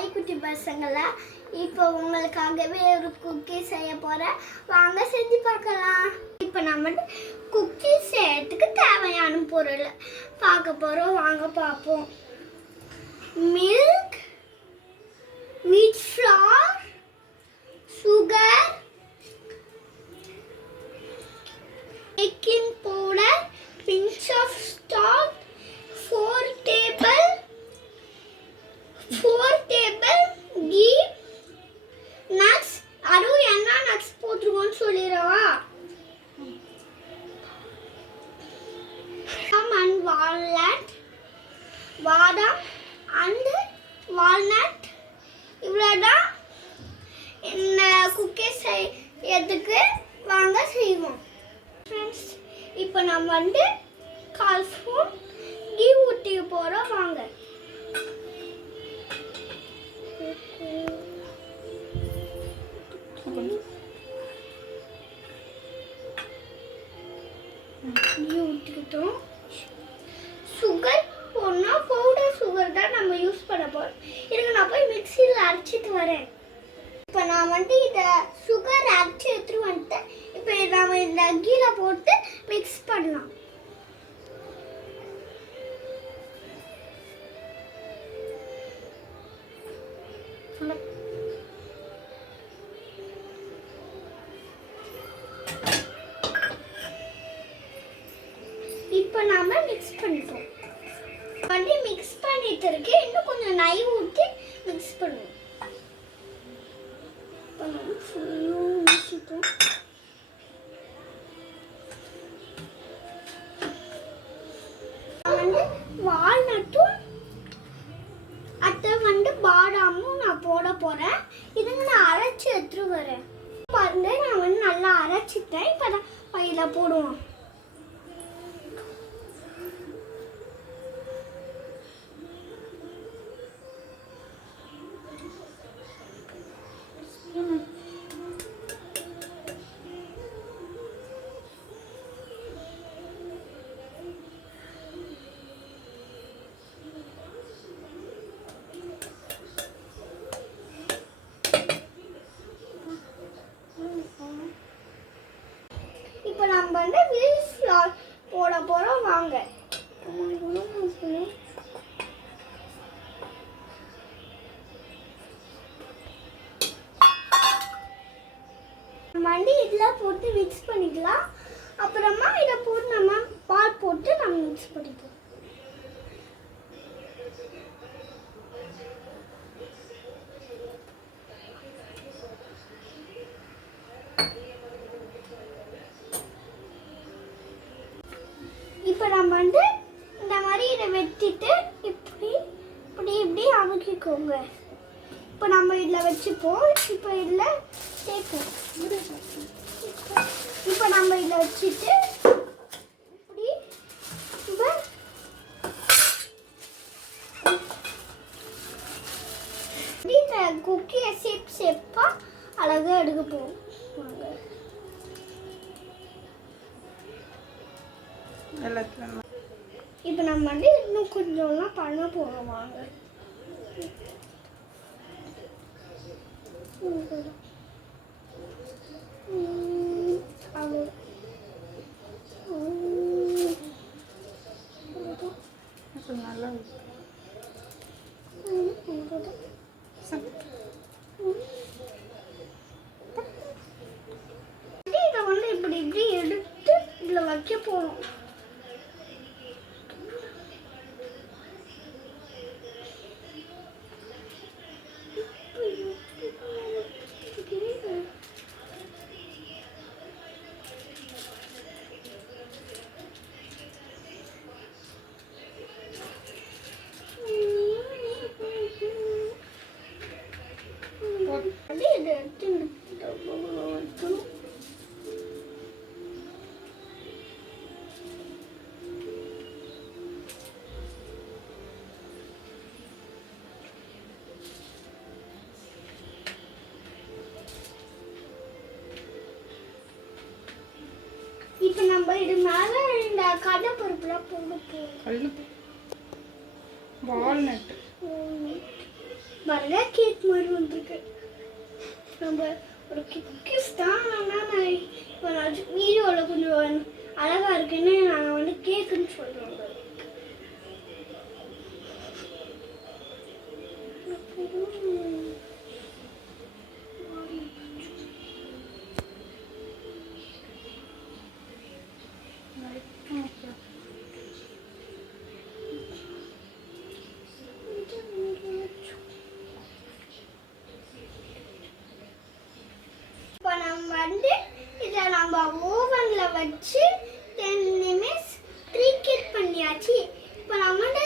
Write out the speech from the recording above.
Hi குட்டி பசங்களா, இப்போ உங்களுக்காகவே ஒரு குக்கி செய்ய போகிறேன். வாங்க செஞ்சு பார்க்கலாம். இப்போ நம்ம குக்கி செய்யறதுக்கு தேவையான பொருள் பார்க்க போகிறோம். வாங்க பார்ப்போம். Milk, wheat flour, sugar, baking powder, pinch of salt, 4 table ghee, nuts. அது என்ன நட்ஸ் போட்டுருவோம்னு சொல்லிடுவா. and walnut, பாதாம் and walnut. இவ்வளோதான் இந்த குக்கி செய்யறதுக்கு. வாங்க செய்வோம் ஃப்ரெண்ட்ஸ். இப்போ நம்ம 1/4 ஸ்பூன் கீ ஊற்றி போகிறோம். வாங்க. ஊற்றிக்கிட்டோம். சுகர் போனால் பவுடர் சுகர் தான் நம்ம யூஸ் பண்ண போகிறோம். இதுக்கு நான் போய் மிக்சியில் அரைச்சிட்டு வரேன். இப்போ நான் இதை சுகர் அரைச்சி எடுத்துட்டு வந்துட்டேன். இப்போ நம்ம இந்த கீழே போட்டு மிக்ஸ் பண்ணலாம். இப்போ நாம மிக்ஸ் பண்ணிட்டோம். மிக்ஸ் பண்ணிட்டு இருக்கேன். இன்னும் கொஞ்சம் நெய் ஊற்றி மிக்ஸ் பண்ணுவோம். வால்நட்டும் அத்தை பாதாமும் நான் போட போறேன். இதுங்க நான் அரைச்சி எடுத்துட்டு வரேன். பாருங்க, நான் நல்லா அரைச்சிட்டேன். இப்போ பையில போடுவோம். இப்போ நம்ம வீட் ஃப்ளார் போட போகிறோம். வாங்க. நம்ம இதில் போட்டு மிக்ஸ் பண்ணிக்கலாம். அப்புறமா இதை போட்டு நம்ம பால் போட்டு நம்ம மிக்ஸ் பண்ணிக்கலாம். இப்போ நம்ம இந்த மாதிரி இதை வெட்டிட்டு இப்படி இப்படி இப்படி அமுக்கிக்கோங்க. இப்போ நம்ம இதில் வச்சுப்போம். இப்போ இதில் சேர்ப்போம். இப்போ நம்ம இதில் வச்சுட்டு இப்படி இந்த குக்கியை சேப்பாக அழகாக எடுக்க போவோம். இப்போ நம்ம இன்னும் கொஞ்சம்லாம் பண்ண போகிறோம். வாங்க. நல்லா இதை இப்படி இப்படி எடுத்து இதில் வைக்க போகிறோம். இப்போ நம்ம இது மேல இந்த கடலை பருப்புலாம் போட போறோம். வால்நட் பாருங்க கேக் மாதிரி வந்திருக்கு. நம்ம ஒரு குக்கீஸ் தான். ஆனால் நான் இப்போ நான் வீடியோவில் கொஞ்சம் அழகாக இருக்குன்னு நாங்கள் வந்து கேக்குன்னு சொல்கிறோம். இப்போ நம்ம வந்து இதை நம்ம ஓவனில் வச்சு 10 நிமிஷம் ப்ரீ ஹீட் பண்ணியாச்சு. இப்போ நம்ம வந்து